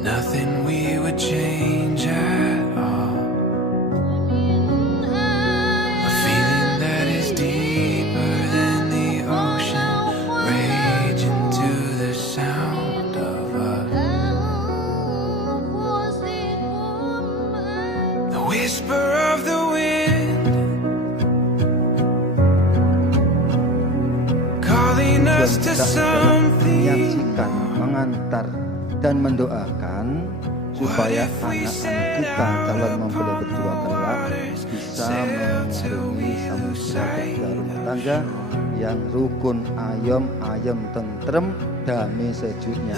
Nothing we would change at all. A feeling that is deeper than the ocean, raging to the sound of us. The whisper of the wind calling us to something. Menyaksikan, mengantar dan mendoakan supaya anak-anak kita calon mempelai berdua kelak bisa mengarungi samudera rumah tangga yang rukun, ayem, tentrem, damai, sejuknya.